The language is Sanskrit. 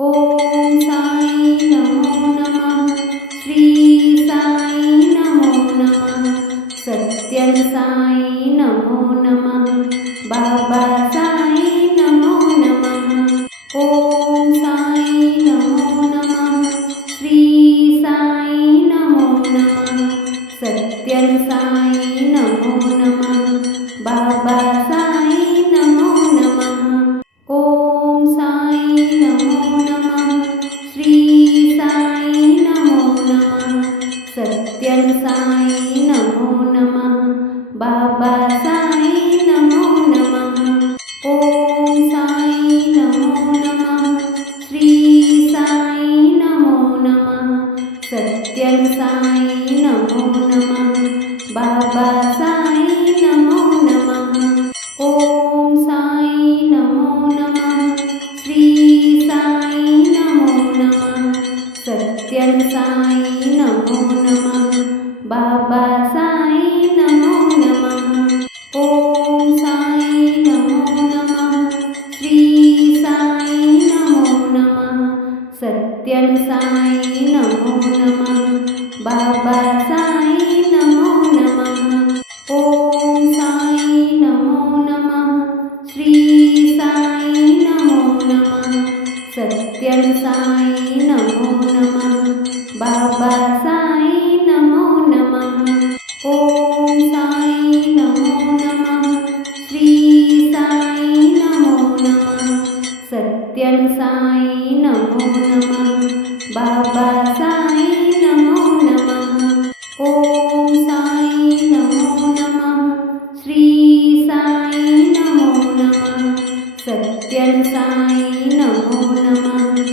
ओम साई नमो नमः. श्री साई नमो नमः. सत्य साई नमो नमः. बाबा साई नमो नमः. ओम साई नमो नमः. श्री साई नमो नमः. सत्य साई नमो नमः. बाबा साई नमो नमः. ओम साई नमो नमः. श्री साई नमो नमः. सत्य साई नमो नमः. बाबा साई नमो नमः. ओम साई नमो नमः. श्री साई नमो नमः. सत्य साई नमो नमः. बाबा साई नमो नमः. ओम साई नमो नमः. श्री साई नमो नमः. सत्य साई नमो नमः. बाबा साई नमो नमः. ओम साई नमो नमः. श्री साई नमो नमः. सत्य साई नमो नमः. बाबा साई नमो नमः. ओम साई नमो नमः. श्री साई नमो नमः. सत्य साई नमो नमः. बाबा साई नमो नमः. ओम साई नमो नमः. श्री साई नमो नमः. सत्य साई नमो नमः. बाबा साई नमो नमः. ओम साई नमो नमः. श्री साई नमो नमः. सत्य साई नमो नमः.